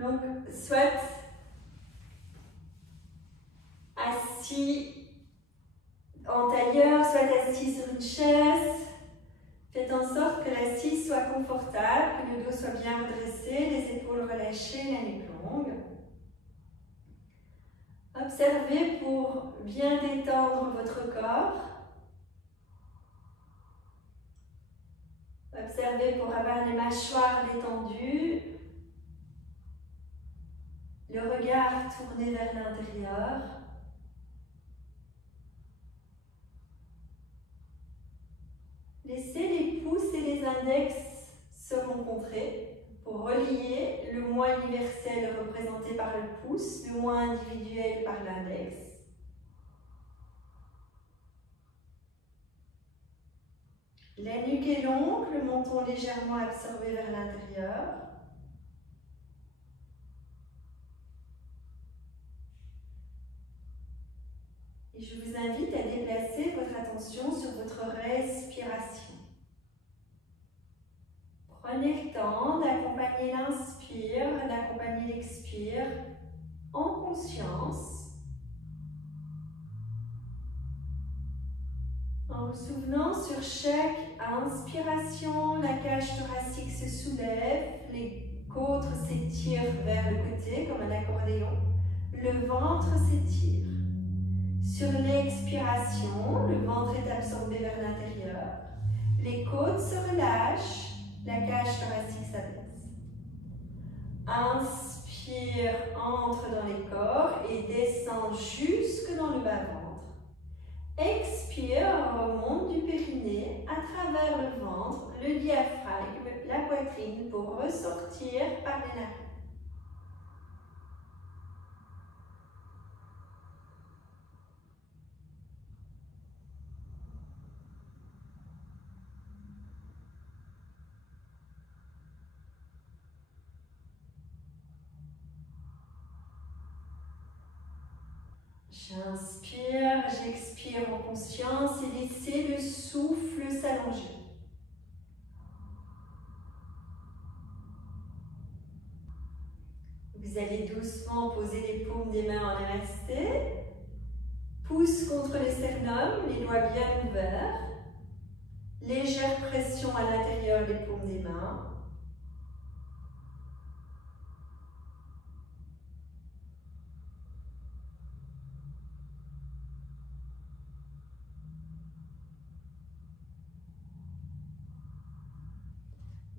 Donc, soit assis en tailleur, soit assis sur une chaise. Faites en sorte que l'assise soit confortable, que le dos soit bien redressé, les épaules relâchées, la nuque longue. Observez pour bien détendre votre corps. Observez pour avoir les mâchoires détendues. Le regard tourné vers l'intérieur. Laissez les pouces et les index se rencontrer pour relier le moi universel représenté par le pouce, le moi individuel par l'index. La nuque est longue, le menton légèrement absorbé vers l'intérieur. Et je vous invite à déplacer votre attention sur votre respiration. Prenez le temps d'accompagner l'inspire, d'accompagner l'expire en conscience. En vous souvenant sur chaque inspiration, la cage thoracique se soulève, les côtes s'étirent vers le côté comme un accordéon, le ventre s'étire. Sur l'expiration, le ventre est absorbé vers l'intérieur, les côtes se relâchent, la cage thoracique s'abaisse. Inspire, entre dans les corps et descend jusque dans le bas-ventre. Expire, remonte du périnée à travers le ventre, le diaphragme, la poitrine pour ressortir par les narines. J'inspire, j'expire en conscience et laissez le souffle s'allonger. Vous allez doucement poser les paumes des mains en namasté. Pouce contre le sternum, les doigts bien ouverts. Légère pression à l'intérieur des paumes des mains.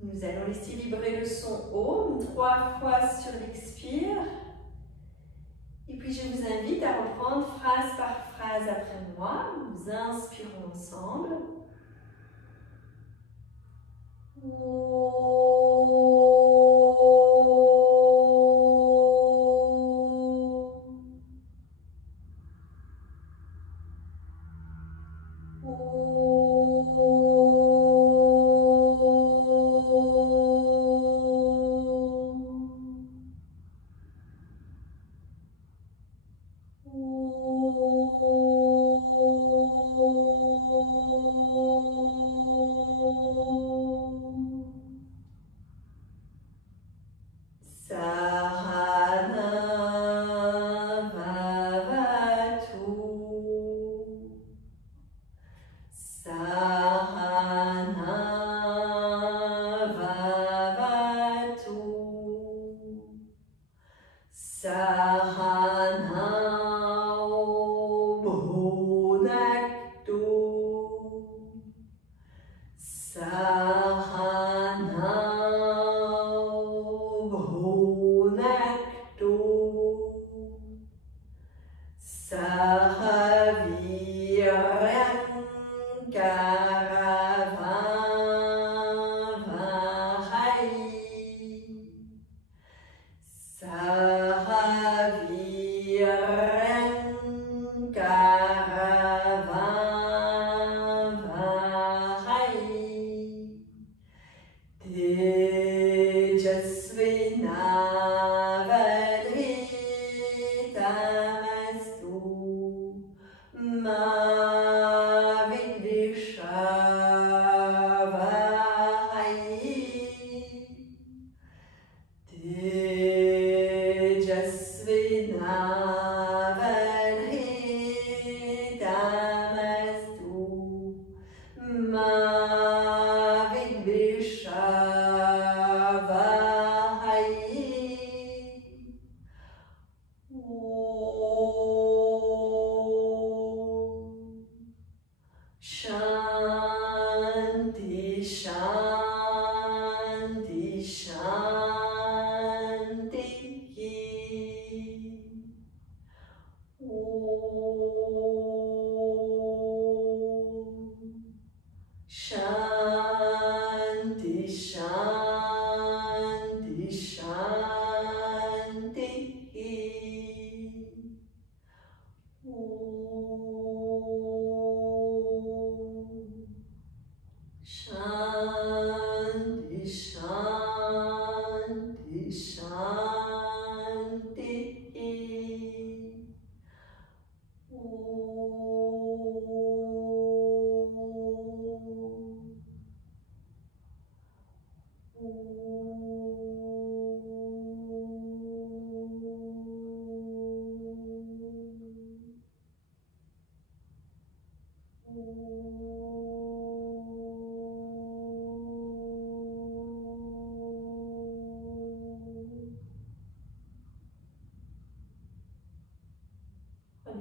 Nous allons laisser vibrer le son Om 3 fois sur l'expire. Et puis je vous invite à reprendre phrase par phrase après moi. Nous inspirons ensemble. Mavidisha. Prenez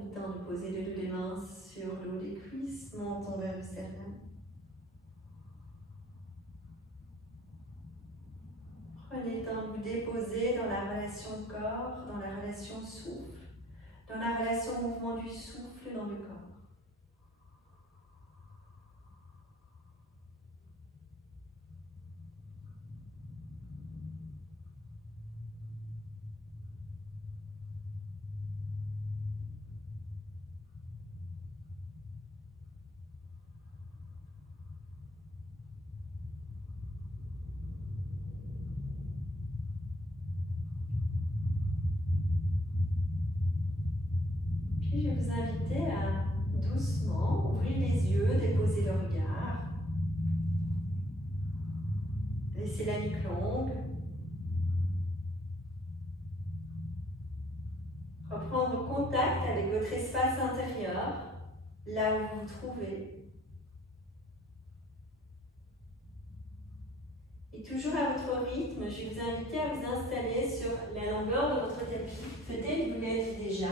le temps de poser les mains sur le haut des cuisses, menton vers le sternum. Prenez le temps de vous déposer dans la relation corps, dans la relation souffle, dans la relation mouvement du souffle dans le corps. Puis je vais vous inviter à doucement ouvrir les yeux, déposer le regard. Laissez la nuque longue. Reprendre contact avec votre espace intérieur, là où vous vous trouvez. Et toujours à votre rythme, je vais vous inviter à vous installer sur la longueur de votre tapis. Peut-être que vous l'êtes déjà.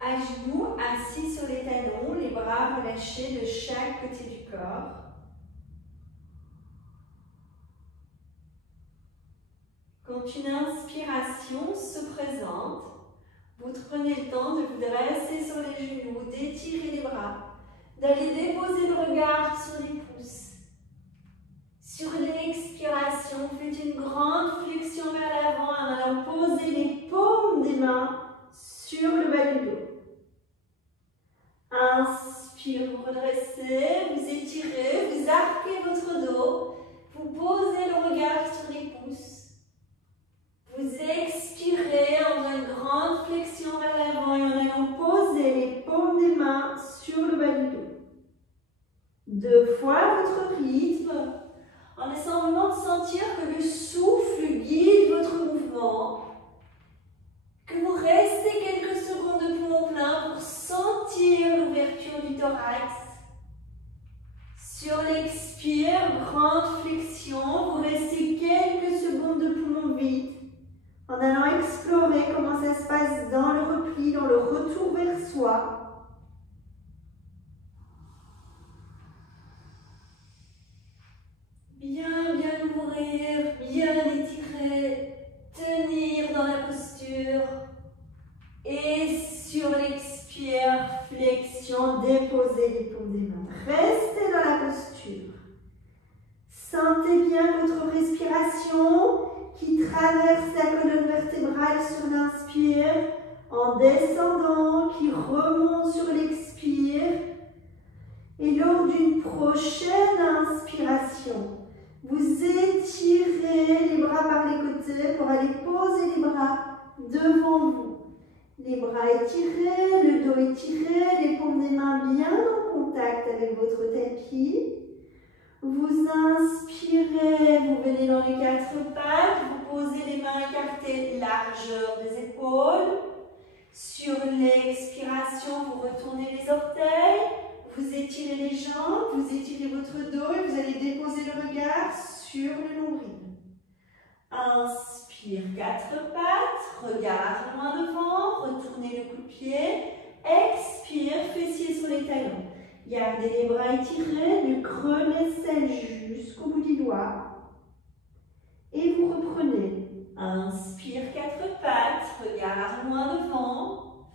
À genoux, assis sur les talons, les bras relâchés de chaque côté du corps. Quand une inspiration se présente, vous prenez le temps de vous dresser sur les genoux, d'étirer les bras, d'aller déposer le regard sur les pouces. Sur l'expiration, faites une grande flexion vers l'avant en allant poser les paumes des mains sur le bas du dos. Inspire, vous redressez, vous étirez, vous arquez votre dos, vous posez le regard sur les pouces. Vous expirez en faisant une grande flexion vers l'avant et en allant poser les paumes des mains sur le bas du dos. 2 fois votre rythme, en laissant vraiment sentir que le souffle guide votre mouvement, que vous restez quelques secondes de poumon plein pour sentir l'ouverture du thorax. Sur l'expire, grande flexion, vous restez quelques secondes de poumon vide en allant explorer comment ça se passe dans le repli, dans le retour vers soi. Bien ouvrir, bien étirer, tenir dans la posture. Et sur l'expire, flexion, déposez les paumes des mains. Restez dans la posture. Sentez bien votre respiration qui traverse la colonne vertébrale sur l'inspire, en descendant, qui remonte sur l'expire. Et lors d'une prochaine inspiration, vous étirez les bras par les côtés pour aller poser les bras devant vous. Les bras étirés, le dos étiré, les paumes des mains bien en contact avec votre tapis. Vous inspirez, vous venez dans les 4 pattes, vous posez les mains écartées, largeur des épaules. Sur l'expiration, vous retournez les orteils, vous étirez les jambes, vous étirez votre dos et vous allez déposer le regard sur le nombril. Inspire, 4 pattes, regard loin devant, retournez le coup de pied. Expire, fessiers sur les talons. Gardez les bras étirés du creux de l'aisselle jusqu'au bout du doigt. Et vous reprenez. Inspire, 4 pattes, regard loin devant.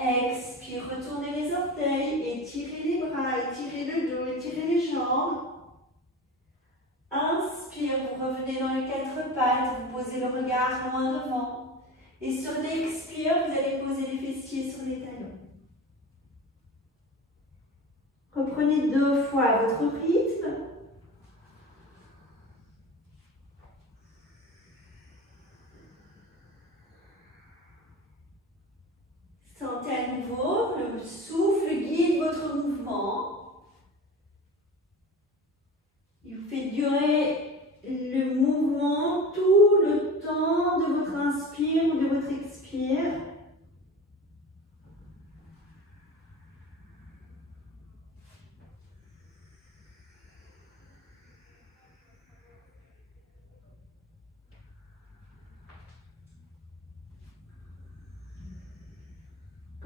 Expire, retournez les orteils, étirez les bras, étirez le dos, étirez les jambes. Inspire, vous revenez dans les 4 pattes, vous posez le regard loin devant. Et sur l'expire, vous allez poser les fessiers sur les talons. Reprenez 2 fois votre rythme. Sentez à nouveau le souffle guide votre mouvement. Il vous fait durer le mouvement tout le temps de votre inspire ou de votre expire.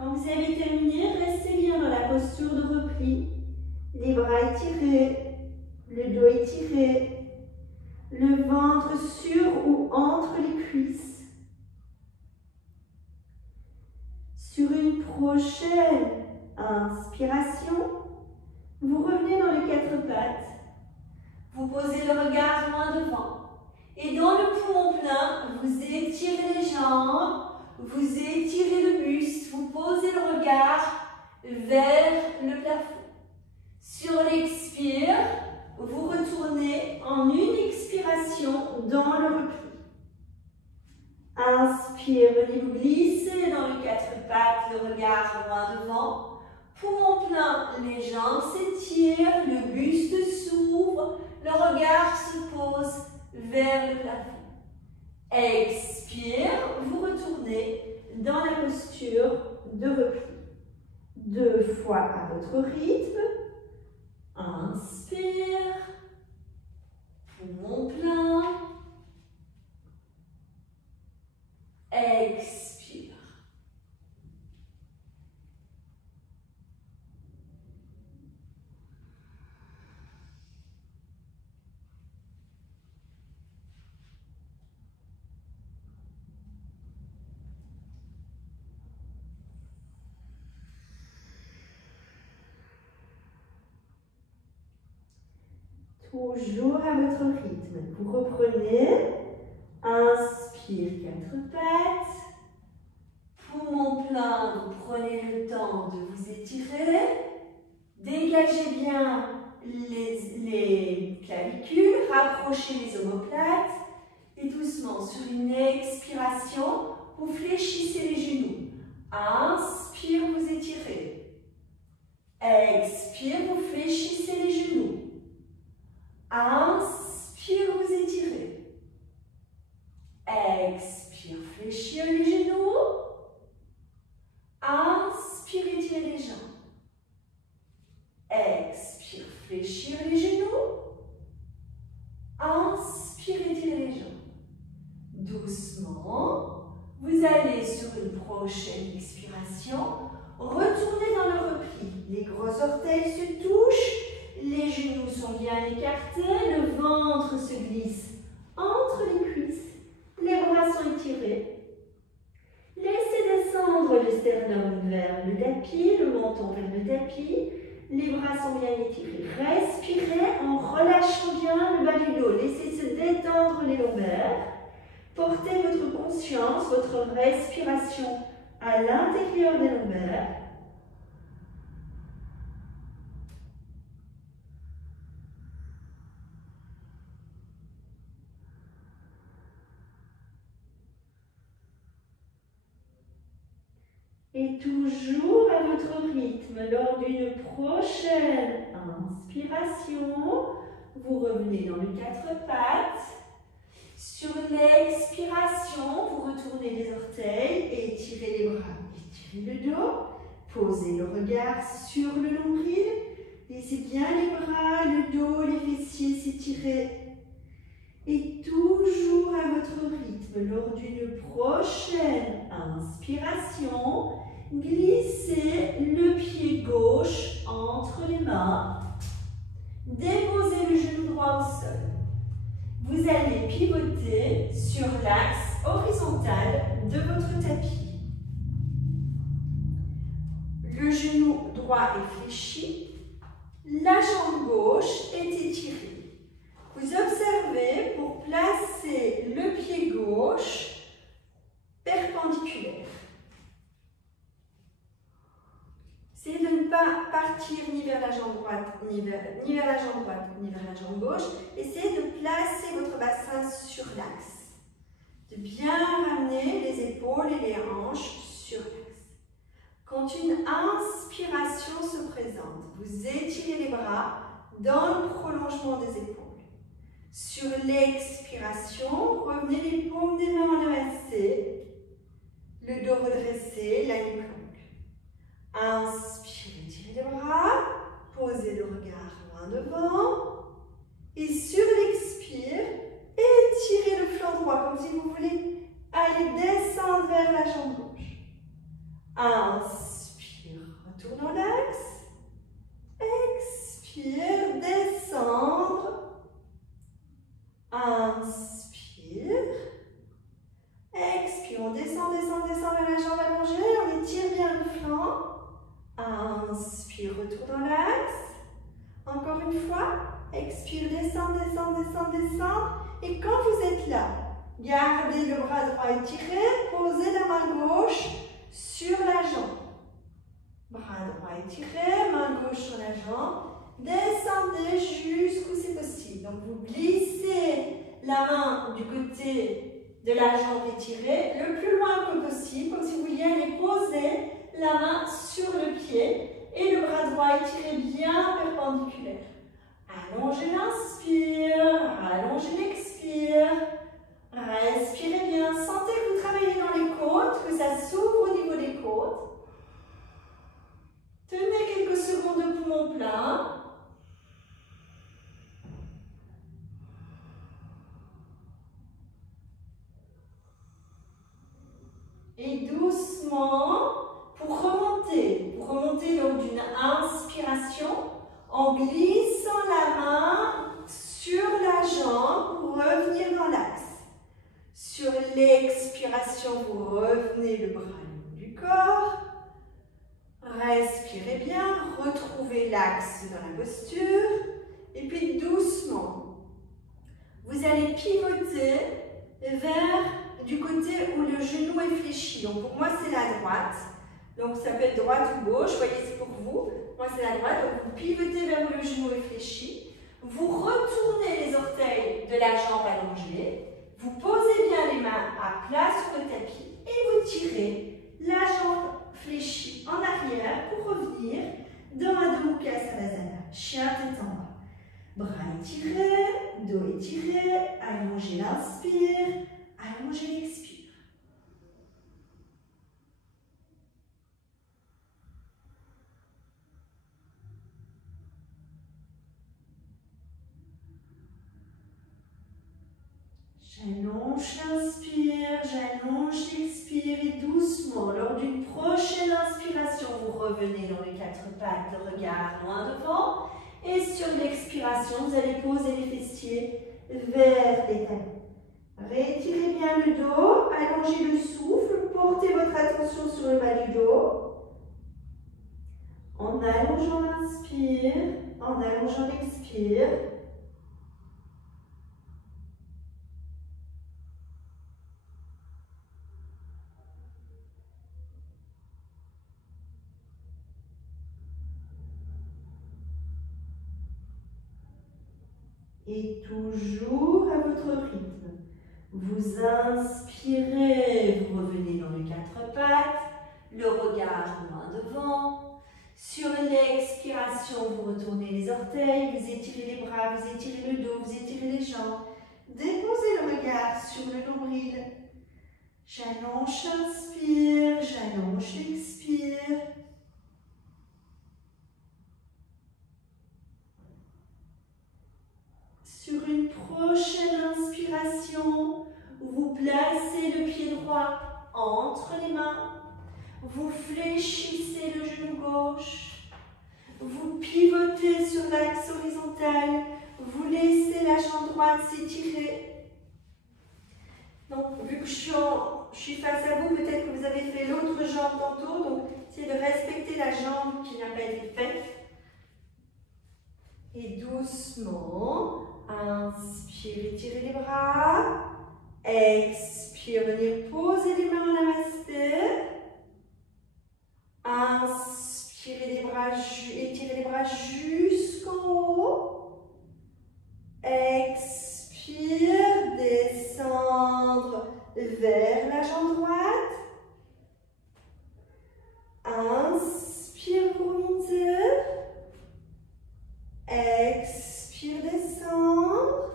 Quand vous avez terminé, restez bien dans la posture de repli. Les bras étirés, le dos étiré, le ventre sur ou entre les cuisses. Sur une prochaine inspiration, vous revenez dans les quatre pattes. Vous posez le regard loin devant. Et dans le poumon plein, vous étirez les jambes, vous étirez le buste, vous posez le regard vers le plafond. Sur l'expire, vous retournez en une expiration dans le repli. Inspire, venez vous glisser dans les quatre pattes, le regard loin devant. Poumon plein, les jambes s'étirent, le buste s'ouvre, le regard se pose vers le plafond. Expire, vous retournez dans la posture de repli. 2 fois à votre rythme. Inspire, poumon plein. Expire. Toujours à votre rythme. Vous reprenez. Inspire, 4 pattes. Poumon plein, vous prenez le temps de vous étirer. Dégagez bien les clavicules, rapprochez les omoplates. Et doucement, sur une expiration, vous fléchissez les genoux. Inspire, vous étirez. Expire, vous fléchissez les genoux. Inspire, vous étirez. Expire, fléchir les genoux. Inspire, étirer les jambes. Expire, fléchir les genoux. Inspire, étirer les jambes. Doucement, vous allez sur une prochaine expiration, retournez dans le repli. Les gros orteils se touchent. Les genoux sont bien écartés, le ventre se glisse entre les cuisses, les bras sont étirés. Laissez descendre le sternum vers le tapis, le menton vers le tapis, les bras sont bien étirés. Respirez en relâchant bien le bas du dos, laissez se détendre les lombaires. Portez votre conscience, votre respiration à l'intérieur des lombaires. Et toujours à votre rythme, lors d'une prochaine inspiration, vous revenez dans les 4 pattes. Sur l'expiration, vous retournez les orteils et étirez les bras, étirez le dos. Posez le regard sur le nombril. Laissez bien les bras, le dos, les fessiers s'étirer. Et toujours à votre rythme, lors d'une prochaine inspiration, glissez le pied gauche entre les mains. Déposez le genou droit au sol. Vous allez pivoter sur l'axe horizontal de votre tapis. Le genou droit est fléchi. La jambe gauche est étirée. Vous observez pour placer le pied gauche perpendiculaire. Essayez de ne pas partir ni vers la jambe droite, ni vers la jambe droite, ni vers la jambe gauche. Essayez de placer votre bassin sur l'axe. De bien ramener les épaules et les hanches sur l'axe. Quand une inspiration se présente, vous étirez les bras dans le prolongement des épaules. Sur l'expiration, revenez les paumes des mains enlacées, le dos redressé, la nuque longue. Inspirez, tirez les bras, posez le regard loin devant. Et sur l'expire, étirez le flanc droit comme si vous voulez aller descendre vers la jambe gauche. Inspire. Expire, descend, descend, descend, descend. Et quand vous êtes là, gardez le bras droit étiré, posez la main gauche sur la jambe. Bras droit étiré, main gauche sur la jambe. Descendez jusqu'où c'est possible. Donc vous glissez la main du côté de la jambe étirée le plus loin que possible, comme si vous vouliez aller poser la main sur le pied et le bras droit étiré bien perpendiculaire. Allongez l'inspire, allongez l'expire. Respirez bien. Sentez que vous travaillez dans les côtes, que ça s'ouvre au niveau des côtes. Tenez quelques secondes de poumon plein. Et doucement, pour remonter lors d'une inspiration, en glissant la main sur la jambe pour revenir dans l'axe. Sur l'expiration, vous revenez le bras le long du corps. Respirez bien, retrouvez l'axe dans la posture. Et puis doucement, vous allez pivoter vers du côté où le genou est fléchi. Donc pour moi, c'est la droite. Donc ça peut être droite ou gauche, voyez, c'est pour vous. Moi, c'est la droite. Donc vous pivotez vers où le genou est fléchi. Vous retournez les orteils de la jambe allongée. Vous posez bien les mains à plat sur le tapis et vous tirez la jambe fléchie en arrière pour revenir dans Adho Mukha Savasana. Chien tête en bas. Bras étirés, dos étiré, allongez l'inspire, allongez l'expire. J'allonge l'inspire, j'allonge l'expire et doucement, lors d'une prochaine inspiration, vous revenez dans les quatre pattes, le regard loin devant. Et sur l'expiration, vous allez poser les fessiers vers les talons. Rétirez bien le dos, allongez le souffle, portez votre attention sur le bas du dos. En allongeant l'inspire, en allongeant l'expire. Et toujours à votre rythme. Vous inspirez, vous revenez dans les quatre pattes, le regard loin devant. Sur l'expiration, vous retournez les orteils, vous étirez les bras, vous étirez le dos, vous étirez les jambes. Déposez le regard sur le nombril. J'allonge l'inspire, j'allonge l'expire. Sur une prochaine inspiration, vous placez le pied droit entre les mains. Vous fléchissez le genou gauche. Vous pivotez sur l'axe horizontal. Vous laissez la jambe droite s'étirer. Donc, vu que je suis face à vous, peut-être que vous avez fait l'autre jambe tantôt. Donc, essayez de respecter la jambe qui n'a pas été faite. Et doucement, inspire, étirez les bras. Expire, venez poser les mains en namasté. Inspirez les bras, étirez les bras jusqu'en haut. Expire, descendre vers la jambe droite. Inspire pour monter. Expire, descendre.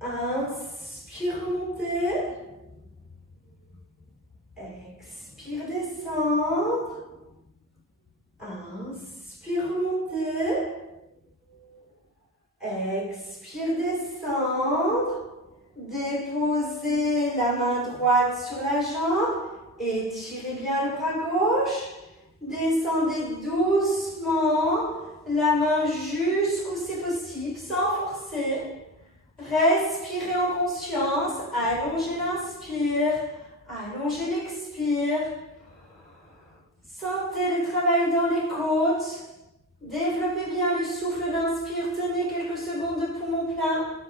Inspire, monter. Expire, descendre. Inspire, monter. Expire, descendre. Déposez la main droite sur la jambe. Étirez bien le bras gauche. Descendez doucement la main jusqu'où c'est possible, sans forcer. Respirez en conscience. Allongez l'inspire. Allongez l'expire. Sentez le travail dans les côtes. Développez bien le souffle d'inspire. Tenez quelques secondes de poumon plein.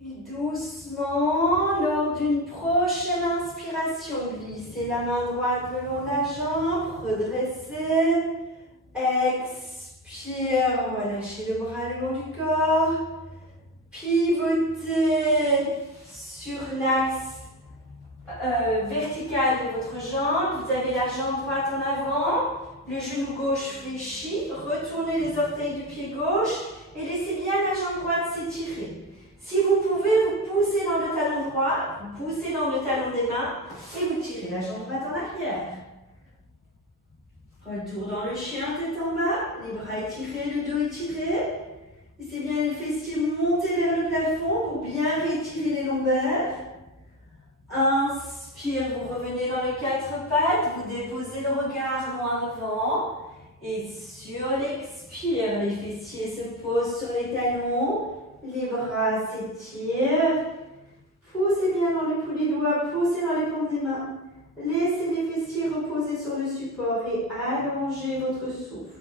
Et doucement, lors d'une prochaine inspiration, glissez la main droite le long de la jambe, redressez. Expire, relâchez le bras le long du corps. Pivotez sur l'axe vertical de votre jambe. Vous avez la jambe droite en avant, le genou gauche fléchi. Retournez les orteils du pied gauche et laissez bien la jambe droite s'étirer. Si vous pouvez, vous poussez dans le talon droit, vous poussez dans le talon des mains et vous tirez la jambe droite en arrière. Retour dans le chien, tête en bas, les bras étirés, le dos étiré. Laissez bien les fessiers monter vers le plafond pour bien rétirer les lombaires. Inspire, vous revenez dans les quatre pattes, vous déposez le regard loin devant. Et sur l'expire, les fessiers se posent sur les talons, les bras s'étirent. Poussez bien dans le bout des doigts, poussez dans les paumes des mains. Laissez les fessiers reposer sur le support et allongez votre souffle.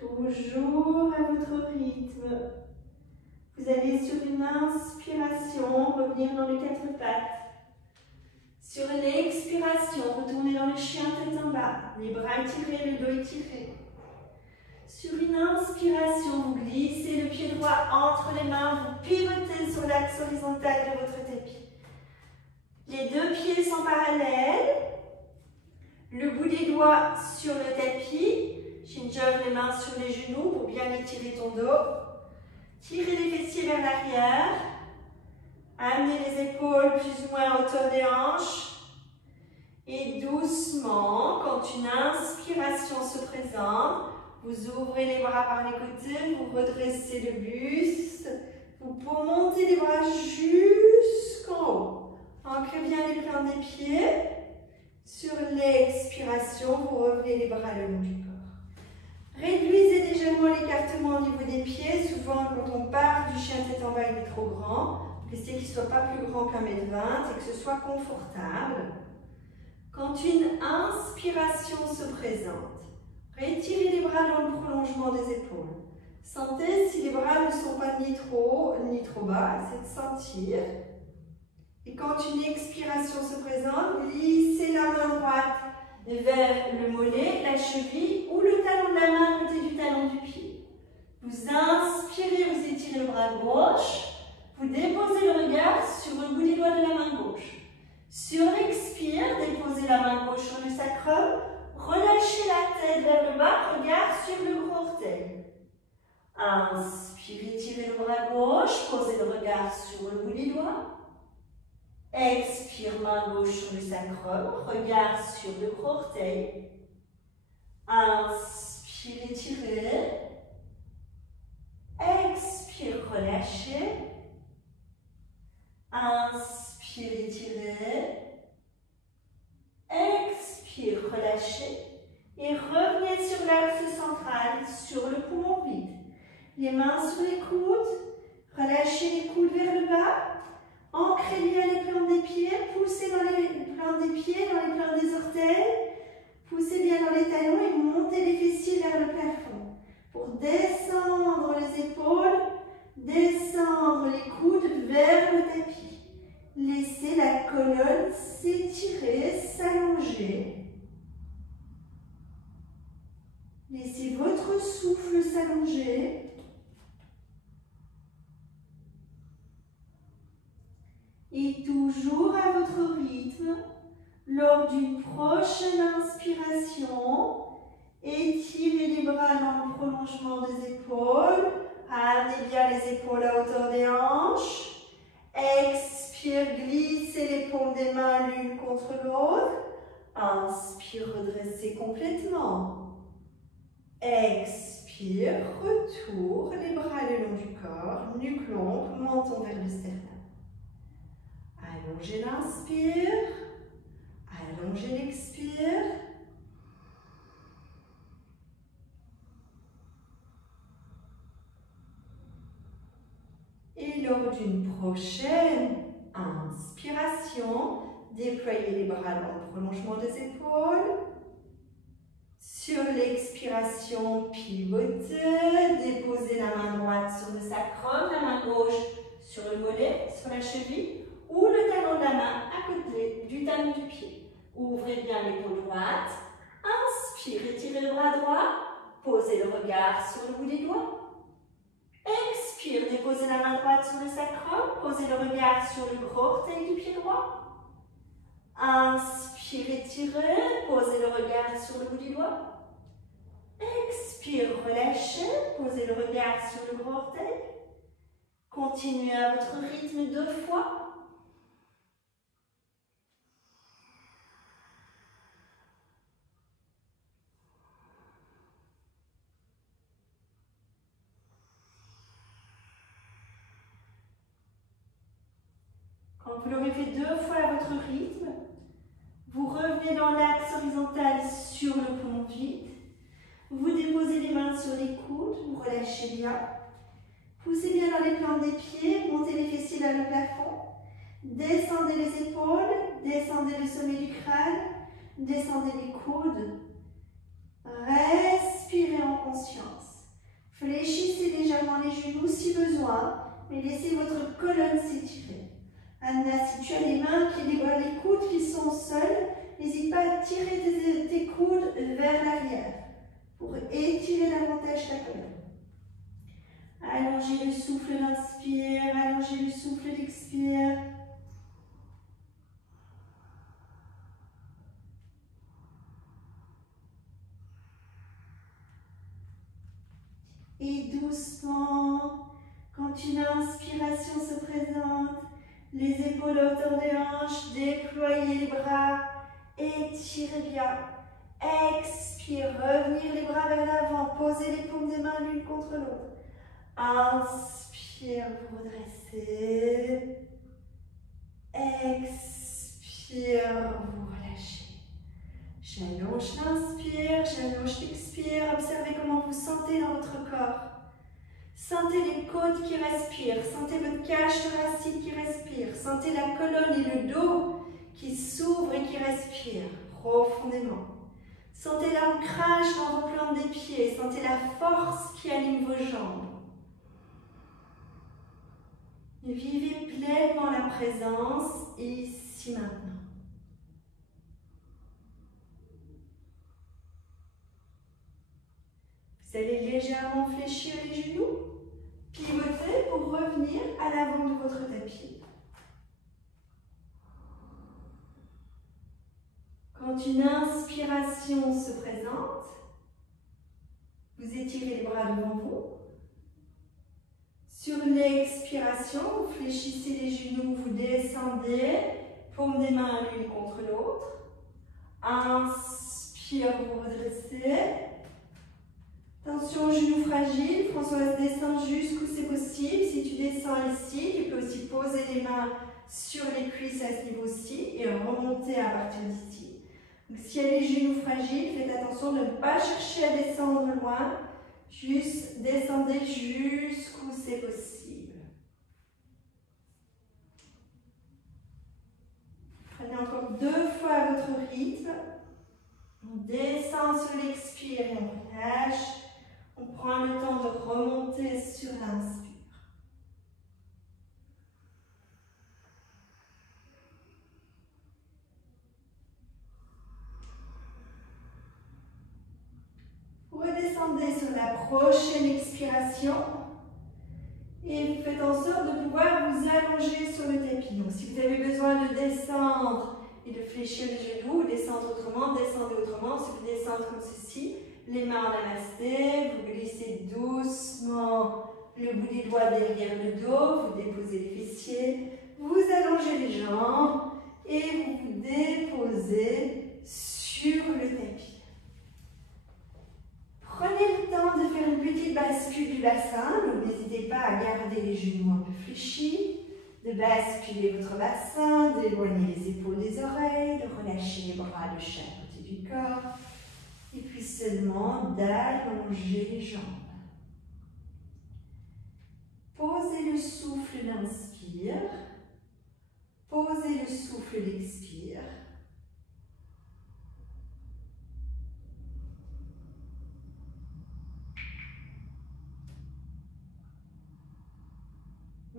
Toujours à votre rythme. Vous allez sur une inspiration revenir dans les quatre pattes. Sur une expiration, retournez dans le chien tête en bas. Les bras étirés, le dos étiré. Sur une inspiration, vous glissez le pied droit entre les mains, vous pivotez sur l'axe horizontal de votre tapis. Les deux pieds sont parallèles. Le bout des doigts sur le tapis. Shinjab, les mains sur les genoux pour bien étirer ton dos. Tirez les fessiers vers l'arrière. Amenez les épaules plus ou moins à hauteur des hanches. Et doucement, quand une inspiration se présente, vous ouvrez les bras par les côtés, vous redressez le buste. Vous pouvez monter les bras jusqu'en haut. Ancrez bien les plantes des pieds. Sur l'expiration, vous revenez les bras le long du corps. Réduisez légèrement l'écartement au niveau des pieds. Souvent, quand on part du chien tête en bas, il est trop grand. Essayez qu'il ne soit pas plus grand qu'1,20 m et que ce soit confortable. Quand une inspiration se présente, retirez les bras dans le prolongement des épaules. Sentez si les bras ne sont pas ni trop haut ni trop bas. Essayez de sentir. Et quand une expiration se présente, glissez la main droite vers le mollet, la cheville ou le talon de la main à côté du talon du pied. Vous inspirez, vous étirez le bras gauche. Vous déposez le regard sur le bout des doigts de la main gauche. Sur l'expire, déposez la main gauche sur le sacrum. Relâchez la tête vers le bas, regard sur le gros orteil. Inspire, étirez le bras gauche, posez le regard sur le bout des doigts. Expire, main gauche sur le sacrum, regard sur le gros orteil. Inspire, étirez. Expire, relâchez. Inspire, étirez. Expire, relâchez. Et revenez sur l'axe central, sur le poumon vide. Les mains sur les coudes. Relâchez les coudes vers le bas. Ancrez bien les plantes des pieds, poussez dans les plantes des pieds, dans les plantes des orteils. Poussez bien dans les talons et montez les fessiers vers le plafond. Pour descendre les épaules, descendre les coudes vers le tapis. Laissez la colonne s'étirer, s'allonger. Laissez votre souffle s'allonger. Et toujours à votre rythme, lors d'une prochaine inspiration, étirez les bras dans le prolongement des épaules. Amenez bien les épaules à hauteur des hanches. Expire, glissez les paumes des mains l'une contre l'autre. Inspire, redressez complètement. Expire, retour, les bras le long du corps, nuque longue, menton vers le sternum. Allongez l'inspire, allongez l'expire. Et lors d'une prochaine inspiration, déployez les bras dans le prolongement des épaules. Sur l'expiration, pivotez, déposez la main droite sur le sacrum, la main gauche sur le mollet, sur la cheville, ou le talon de la main à côté du talon du pied. Ouvrez bien l'épaule droite, inspire, étirez le bras droit, posez le regard sur le bout des doigts. Expire, déposez la main droite sur le sacrum, posez le regard sur le gros orteil du pied droit. Inspire, étirez, posez le regard sur le bout du doigt. Expire, relâchez, posez le regard sur le gros orteil. Continuez à votre rythme 2 fois. Quand vous l'aurez fait 2 fois à votre rythme, vous revenez dans l'axe horizontal sur le poumon vide. Vous déposez les mains sur les coudes, vous relâchez bien. Poussez bien dans les plantes des pieds, montez les fessiers vers le plafond. Descendez les épaules, descendez le sommet du crâne, descendez les coudes. Respirez en conscience. Fléchissez légèrement les genoux si besoin, mais laissez votre colonne s'étirer. Anna, si tu as les mains qui débordent les coudes qui sont seuls, n'hésite pas à tirer tes coudes vers l'arrière pour étirer davantage ta colonne. Allongez le souffle d'inspire, allongez le souffle d'expire. Et doucement, quand une inspiration se présente, les épaules à hauteur des hanches, déployez les bras, étirez bien. Expire, revenir les bras vers l'avant, posez les paumes des mains l'une contre l'autre. Inspire, vous redressez. Expire, vous relâchez. J'allonge l'inspire, j'allonge l'expire. Observez comment vous sentez dans votre corps. Sentez les côtes qui respirent, sentez votre cage thoracique qui respire, sentez la colonne et le dos qui s'ouvrent et qui respirent profondément. Sentez l'ancrage dans vos plantes des pieds, sentez la force qui anime vos jambes. Vivez pleinement la présence ici maintenant. Vous allez légèrement fléchir les genoux, pivoter pour revenir à l'avant de votre tapis. Quand une inspiration se présente, vous étirez les bras devant vous. Sur l'expiration, vous fléchissez les genoux, vous descendez, paumes des mains l'une contre l'autre. Inspire, vous redressez. Attention aux genoux fragiles, Françoise descend jusqu'où c'est possible. Si tu descends ici, tu peux aussi poser les mains sur les cuisses à ce niveau-ci et remonter à partir d'ici. S'il y a les genoux fragiles, faites attention de ne pas chercher à descendre loin, juste descendez jusqu'où c'est possible. Prenez encore 2 fois à votre rythme. On descend sur l'expire et on relâche. On prend le temps de remonter sur l'inspire. Vous redescendez sur la prochaine expiration et vous faites en sorte de pouvoir vous allonger sur le tapis. Donc si vous avez besoin de descendre et de fléchir les genoux, descendre autrement, descendez autrement. Si vous descendez comme ceci, les mains en namasté, vous glissez doucement le bout des doigts derrière le dos, vous déposez les fessiers, vous allongez les jambes et vous vous déposez sur bassin, donc n'hésitez pas à garder les genoux un peu fléchis, de basculer votre bassin, d'éloigner les épaules des oreilles, de relâcher les bras de chaque côté du corps, et puis seulement d'allonger les jambes. Posez le souffle d'inspire, posez le souffle d'expire.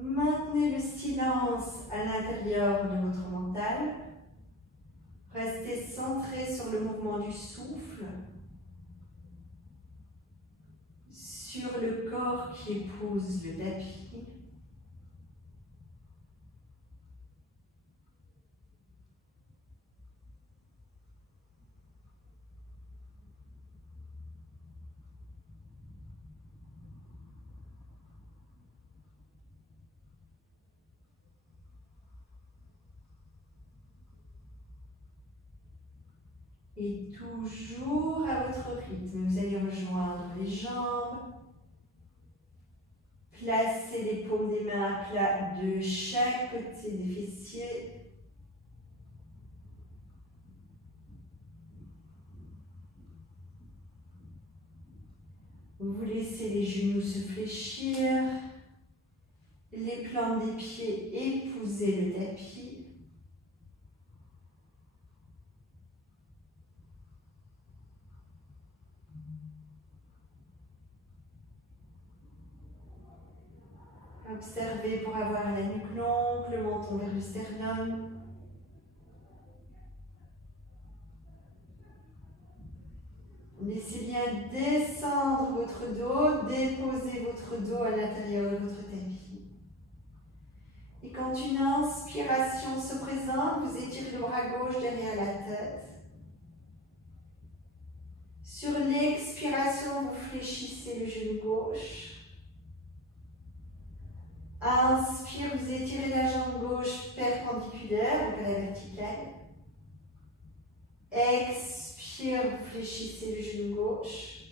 Maintenez le silence à l'intérieur de votre mental. Restez centré sur le mouvement du souffle, sur le corps qui épouse le tapis. Et toujours à votre rythme, vous allez rejoindre les jambes. Placez les paumes des mains à plat de chaque côté des fessiers. Vous laissez les genoux se fléchir, les plantes des pieds épouser le tapis. Observez pour avoir la nuque longue, le menton vers le sternum. Laissez bien descendre votre dos, déposez votre dos à l'intérieur de votre tapis. Et quand une inspiration se présente, vous étirez le bras gauche derrière la tête. Sur l'expiration, vous fléchissez le genou gauche. Inspire, vous étirez la jambe gauche perpendiculaire, donc à la verticale. Expire, vous fléchissez le genou gauche.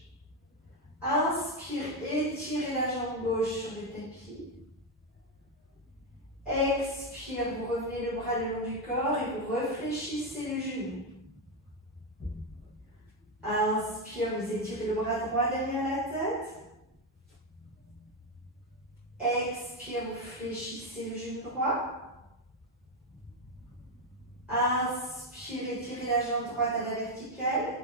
Inspire, étirez la jambe gauche sur le tapis. Expire, vous revenez le bras le long du corps et vous réfléchissez le genou. Inspire, vous étirez le bras droit derrière la tête. Expire, vous fléchissez le genou droit. Inspire, étirez la jambe droite à la verticale.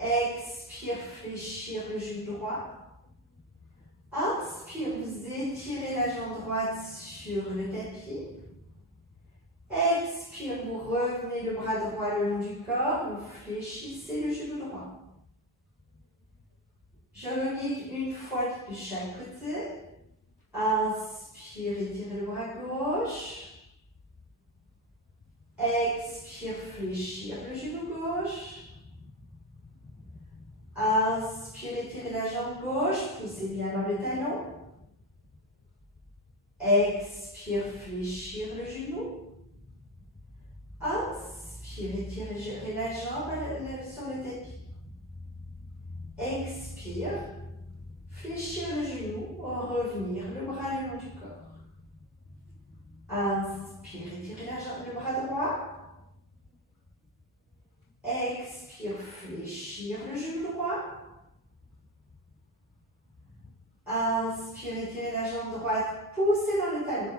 Expire, fléchir le genou droit. Inspire, vous étirez la jambe droite sur le tapis. Expire, vous revenez le bras droit le long du corps, vous fléchissez le genou droit. Je relis une fois de chaque côté. Inspire, étirez le bras gauche. Expire, fléchir le genou gauche. Inspire, étirez la jambe gauche, poussez bien dans le talon. Expire, fléchir le genou. Inspire, étirez la jambe sur le tapis. Expire, fléchir le genou, revenir le bras le long du corps. Inspire, étirez le bras droit. Expire, fléchir le genou droit. Inspire, étirez la jambe droite, poussez dans le talon.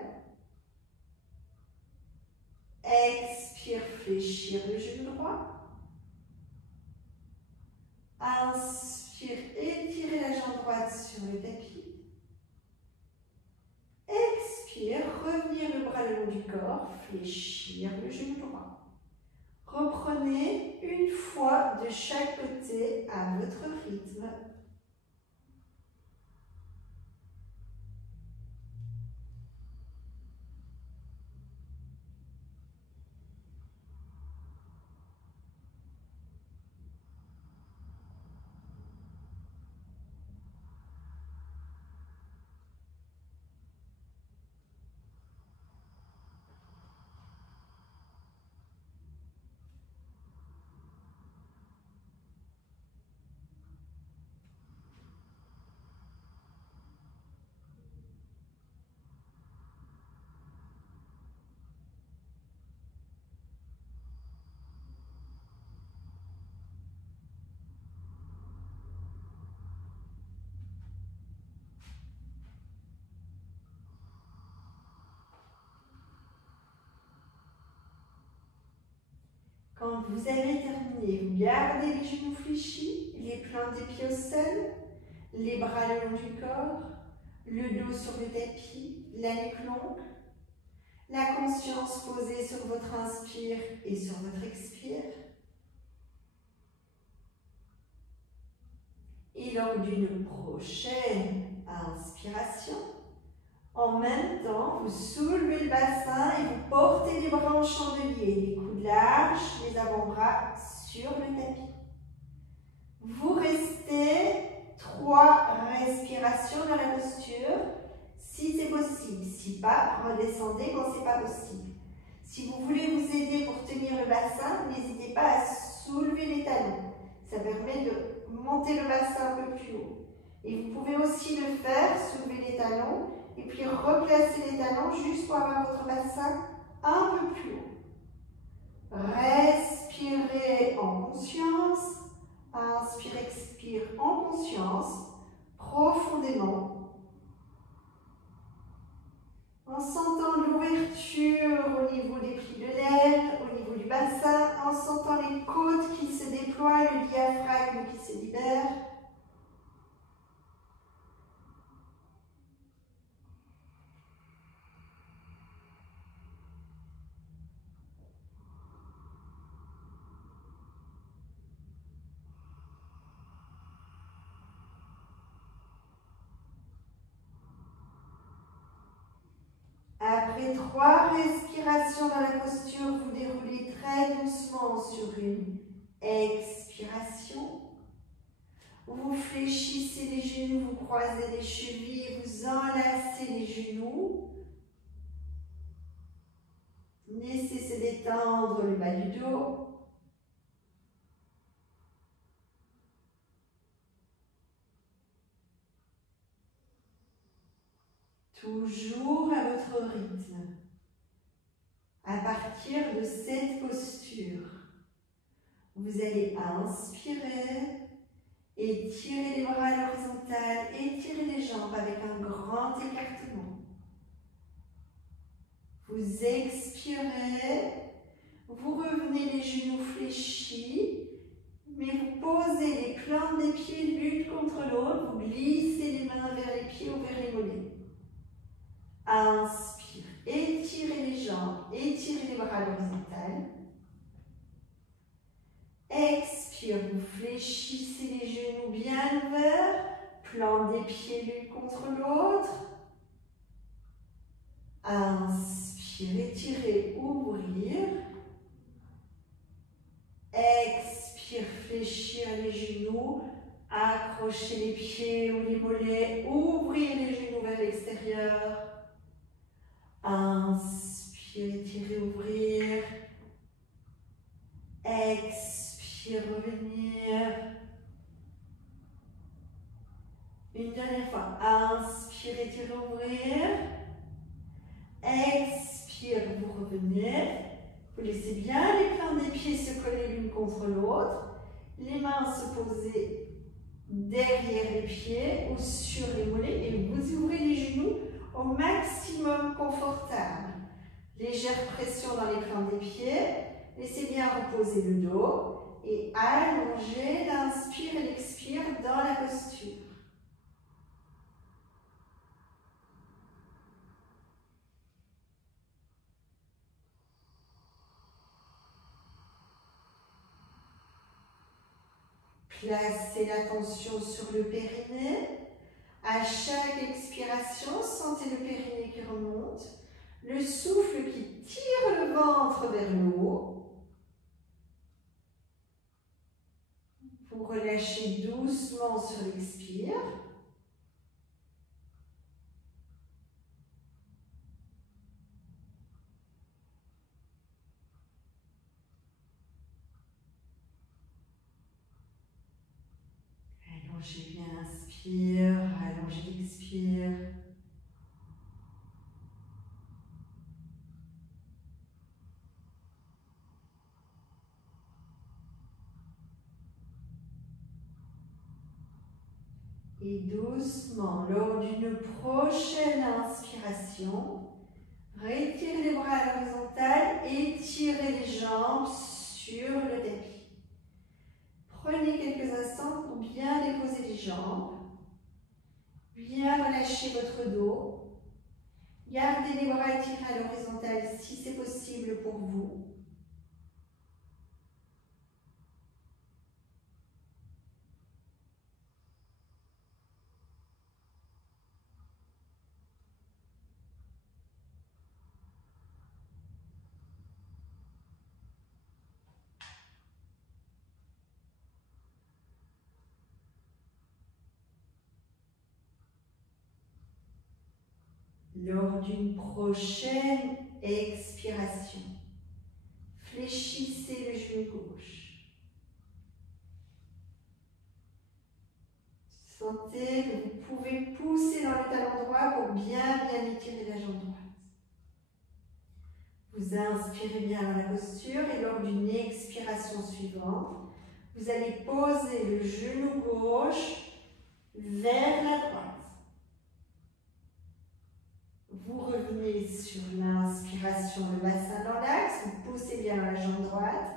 Expire, fléchir le genou droit. Inspire, étirez la jambe droite sur le tapis. Expire, revenir le bras le long du corps, fléchir le genou droit. Reprenez une fois de chaque côté à votre rythme. Quand vous avez terminé, vous gardez les genoux fléchis, les plantes des pieds au sol, les bras le long du corps, le dos sur le tapis, la nuque longue, la conscience posée sur votre inspire et sur votre expire. Et lors d'une prochaine inspiration, en même temps, vous soulevez le bassin et vous portez les bras en chandelier, les coudes larges, les avant-bras sur le tapis. Vous restez 3 respirations dans la posture, si c'est possible. Si pas, redescendez quand c'est pas possible. Si vous voulez vous aider pour tenir le bassin, n'hésitez pas à soulever les talons. Ça permet de monter le bassin un peu plus haut. Et vous pouvez aussi le faire, soulever les talons, et puis replacer les talons juste pour avoir votre bassin un peu plus haut. Respirez en conscience. Inspire, expire en conscience, profondément. En sentant l'ouverture au niveau des plis de l'aile, au niveau du bassin, en sentant les côtes qui se déploient, le diaphragme qui se libère. Après 3 respirations dans la posture, vous déroulez très doucement sur une expiration. Vous fléchissez les genoux, vous croisez les chevilles, vous enlacez les genoux. Laissez se détendre le bas du dos. Toujours à votre rythme. À partir de cette posture, vous allez inspirer, étirer les bras à l'horizontale, étirer les jambes avec un grand écartement. Vous expirez, vous revenez les genoux fléchis, mais vous posez les plantes des pieds l'une contre l'autre, vous glissez les mains vers les pieds ou vers les mollets. Inspire, étirez les jambes, étirez les bras à l'horizontale. Expire, vous fléchissez les genoux bien ouverts, plantes des pieds l'une contre l'autre. Inspire, étirez, ouvrir. Expire, fléchir les genoux, accrocher les pieds ou les mollets, ouvrir les genoux vers l'extérieur. Inspire, étirer, ouvrir. Expire, revenir. Une dernière fois. Inspire, étirer, ouvrir. Expire, vous revenez. Vous laissez bien les plantes des pieds se coller l'une contre l'autre. Les mains se poser derrière les pieds ou sur les mollets et vous ouvrez les genoux au maximum confortable. Légère pression dans les plantes des pieds. Laissez bien reposer le dos et allongez l'inspire et l'expire dans la posture. Placez l'attention sur le périnée. À chaque expiration, sentez le périnée qui remonte. Le souffle qui tire le ventre vers le haut. Vous relâchez doucement sur l'expire. Allongez bien l'inspire, allongez l'expire. Et doucement, lors d'une prochaine inspiration, retirez les bras à l'horizontale, étirez les jambes sur les bras étirés à l'horizontale si c'est possible pour vous. Lors d'une prochaine expiration, fléchissez le genou gauche. Sentez que vous pouvez pousser dans le talon droit pour bien étirer la jambe droite. Vous inspirez bien dans la posture et lors d'une expiration suivante, vous allez poser le genou gauche vers la droite. Vous revenez sur l'inspiration, le bassin dans l'axe, vous poussez bien la jambe droite.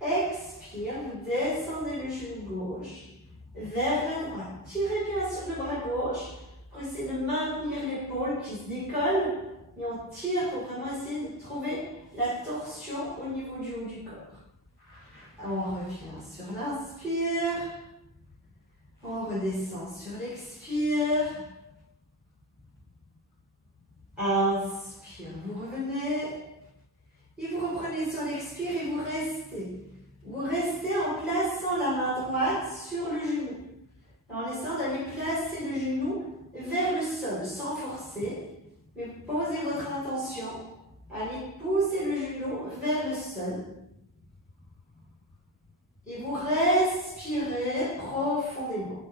Expire, vous descendez le genou gauche vers la droite. Tirez bien sur le bras gauche pour essayer de maintenir l'épaule qui se décolle. Et on tire pour vraiment essayer de trouver la torsion au niveau du haut du corps. On revient sur l'inspire. On redescend sur l'expire. Inspire, vous revenez. Et vous reprenez sur l'expire et vous restez. Vous restez en plaçant la main droite sur le genou. En essayant d'aller placer le genou vers le sol sans forcer. Mais posez votre intention. Allez pousser le genou vers le sol. Et vous respirez profondément.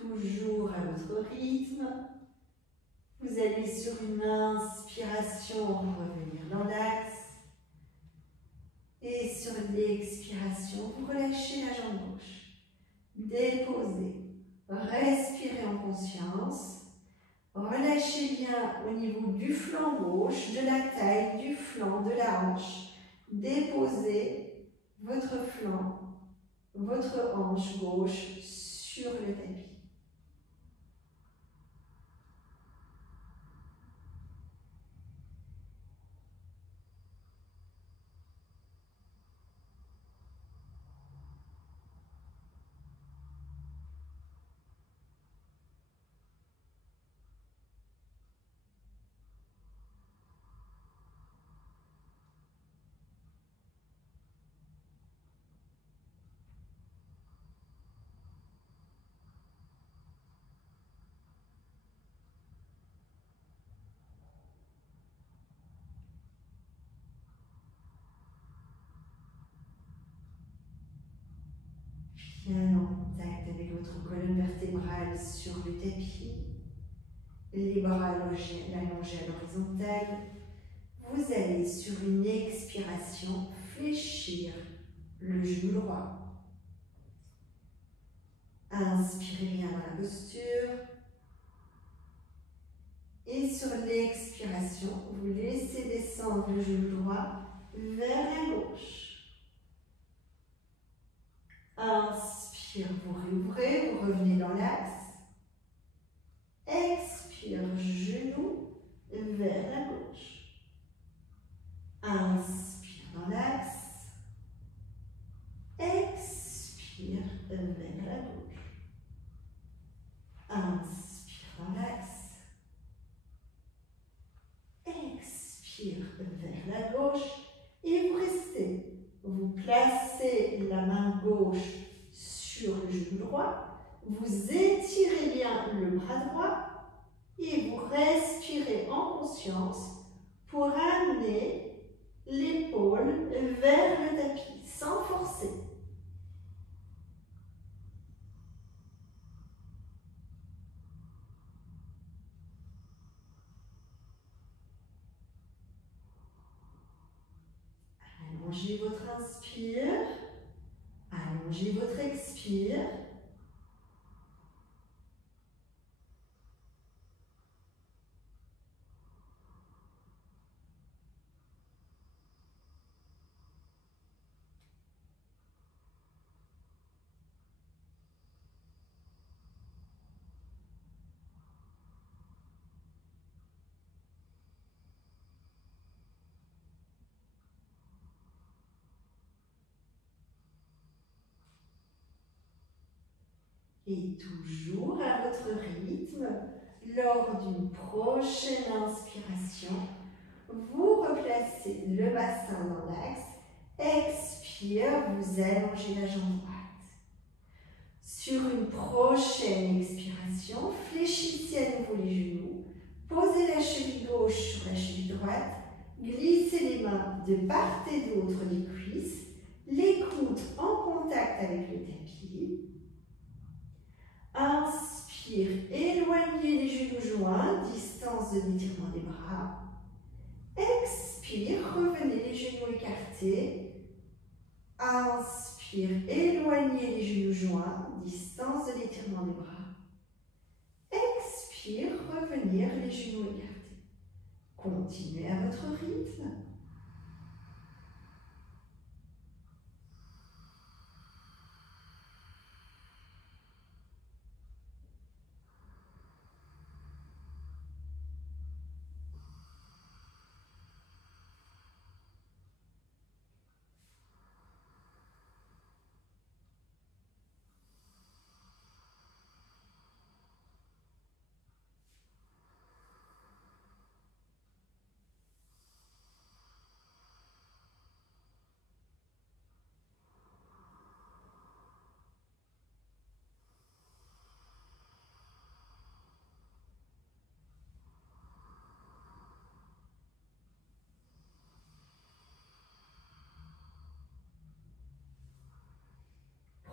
Toujours à votre rythme. Vous allez sur une inspiration revenir dans l'axe. Et sur l'expiration, vous relâchez la jambe gauche. Déposez. Respirez en conscience. Relâchez bien au niveau du flanc gauche, de la taille, du flanc, de la hanche. Déposez votre flanc, votre hanche gauche sur le tapis. Bien en contact avec votre colonne vertébrale sur le tapis, les bras allongés à l'horizontale. Vous allez sur une expiration fléchir le genou droit. Inspirez bien dans la posture. Et sur l'expiration, vous laissez descendre le genou droit vers la gauche. Inspire, vous réouvrez, vous revenez dans l'axe. Expire, genou vers la gauche. Inspire dans l'axe. Expire vers la gauche. Inspire dans l'axe. Expire vers la gauche. Et vous restez. Vous placez la main gauche sur le genou droit. Vous étirez bien le bras droit. Et vous respirez en conscience pour amener l'épaule vers le tapis, sans forcer. Allongez votre inspire. Allongez votre expire. Et toujours à votre rythme, lors d'une prochaine inspiration, vous replacez le bassin dans l'axe. Expire, vous allongez la jambe droite. Sur une prochaine expiration, fléchissez à nouveau les genoux. Posez la cheville gauche sur la cheville droite. Glissez les mains de part et d'autre des cuisses. Les coudes en contact avec le tapis. Inspire, éloignez les genoux joints, distance de l'étirement des bras. Expire, revenez les genoux écartés. Inspire, éloignez les genoux joints, distance de l'étirement des bras. Expire, revenir les genoux écartés. Continuez à votre rythme.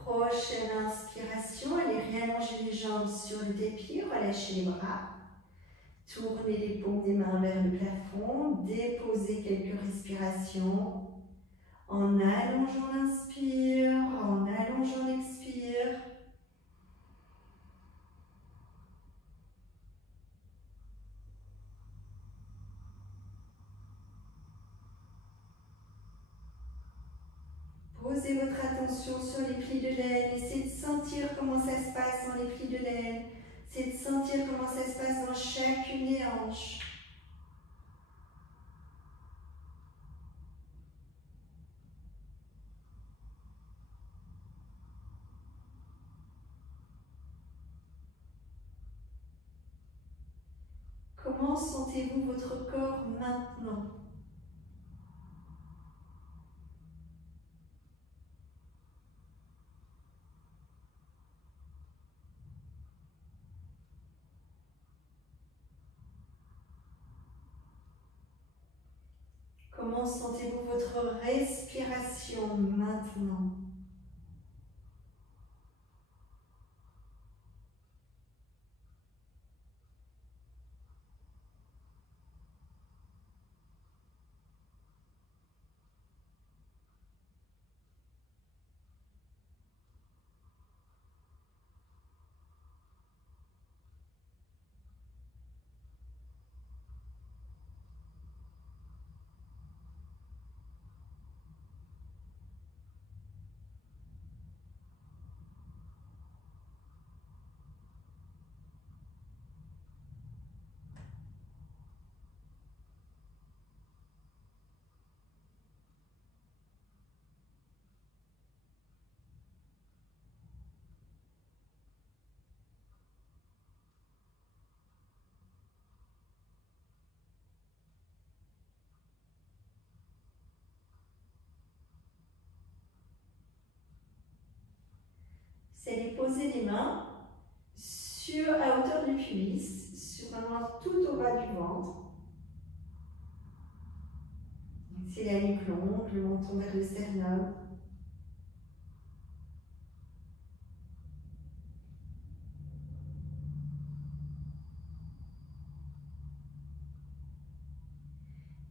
Prochaine inspiration, allez réallonger les jambes sur le tapis, relâchez les bras. Tournez les paumes des mains vers le plafond, déposez quelques respirations en allongeant l'inspire, en allongeant l'expire. Posez votre attention sur les plis de l'aine, essayez de sentir comment ça se passe dans les plis de l'aine. Essayez de sentir comment ça se passe dans chacune des hanches. Comment sentez-vous votre corps maintenant? Comment sentez-vous votre respiration maintenant? Vous allez poser les mains à hauteur du pubis, sur un moment tout au bas du ventre. C'est la nuque longue, le menton vers le sternum.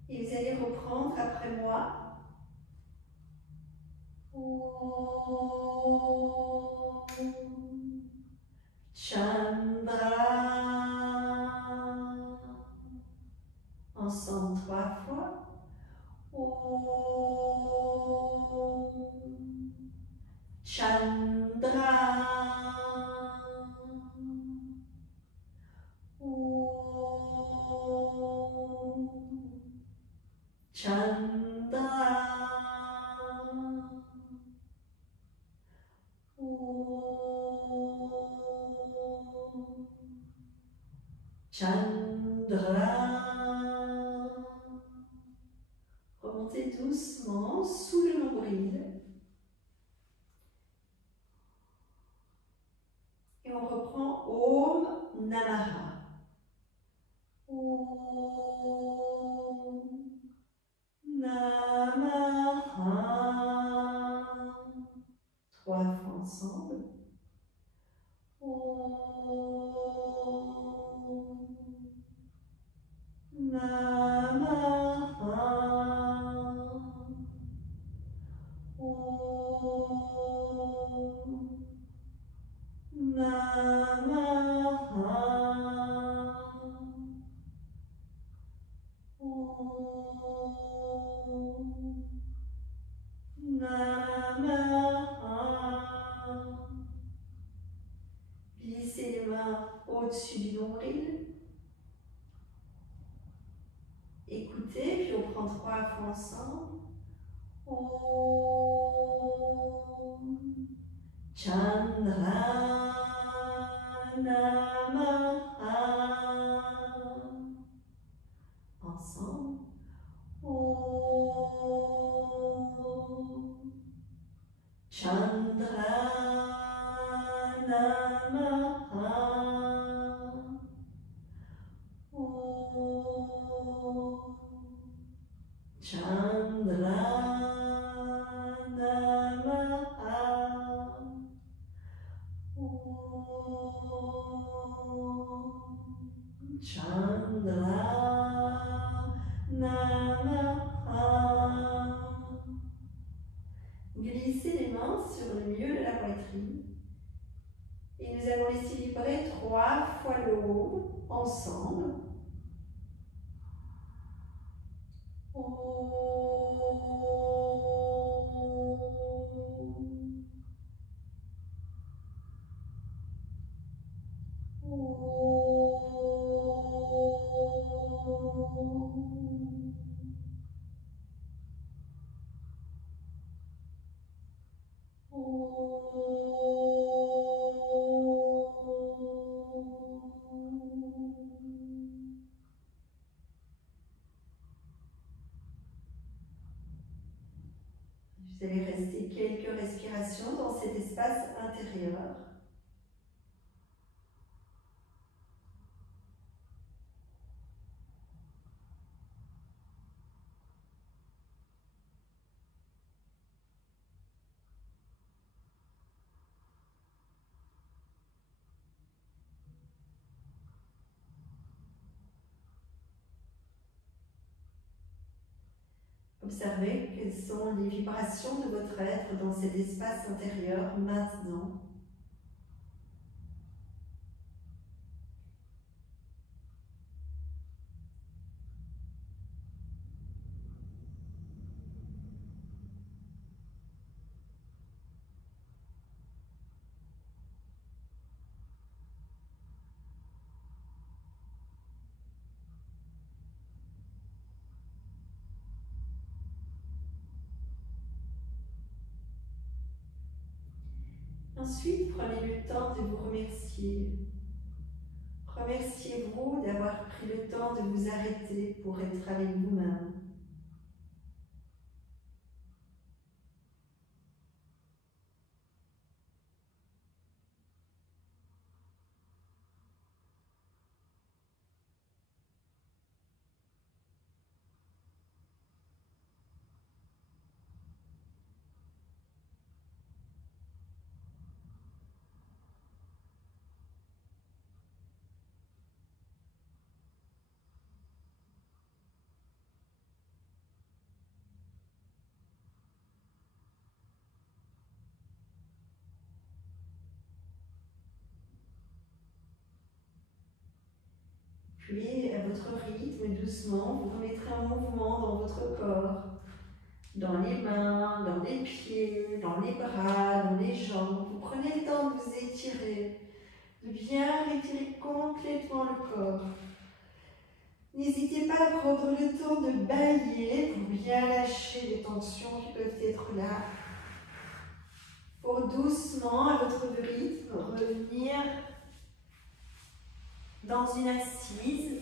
Et vous allez reprendre après moi Chandra. Ensemble 3 fois. Chandra. Chandra. Chandra. Remontez doucement sous le nombril. Et on reprend Om Namaha. Om Namaha. 3 fois ensemble. Om Namaha. Om Namaha. Om Namaha. Glissez les mains au-dessus du nombril. Écoutez, puis on prend 3 fois ensemble. Om Chandra Namaha. Ensemble. Om Chandra Namaha. Om Chandra Namaha. Om Chandra Namaha. Glissez les mains sur le milieu de la poitrine. Et nous allons laisser vibrer 3 fois le haut ensemble. Vous allez rester quelques respirations dans cet espace intérieur. Observez quelles sont les vibrations de votre être dans cet espace intérieur maintenant. Ensuite, prenez le temps de vous remercier. Remerciez-vous d'avoir pris le temps de vous arrêter pour être avec vous-même. Puis, à votre rythme, doucement, vous remettrez en mouvement dans votre corps, dans les mains, dans les pieds, dans les bras, dans les jambes. Vous prenez le temps de vous étirer, de bien étirer complètement le corps. N'hésitez pas à prendre le temps de bailler pour bien lâcher les tensions qui peuvent être là. Pour doucement, à votre rythme, revenir dans une assise.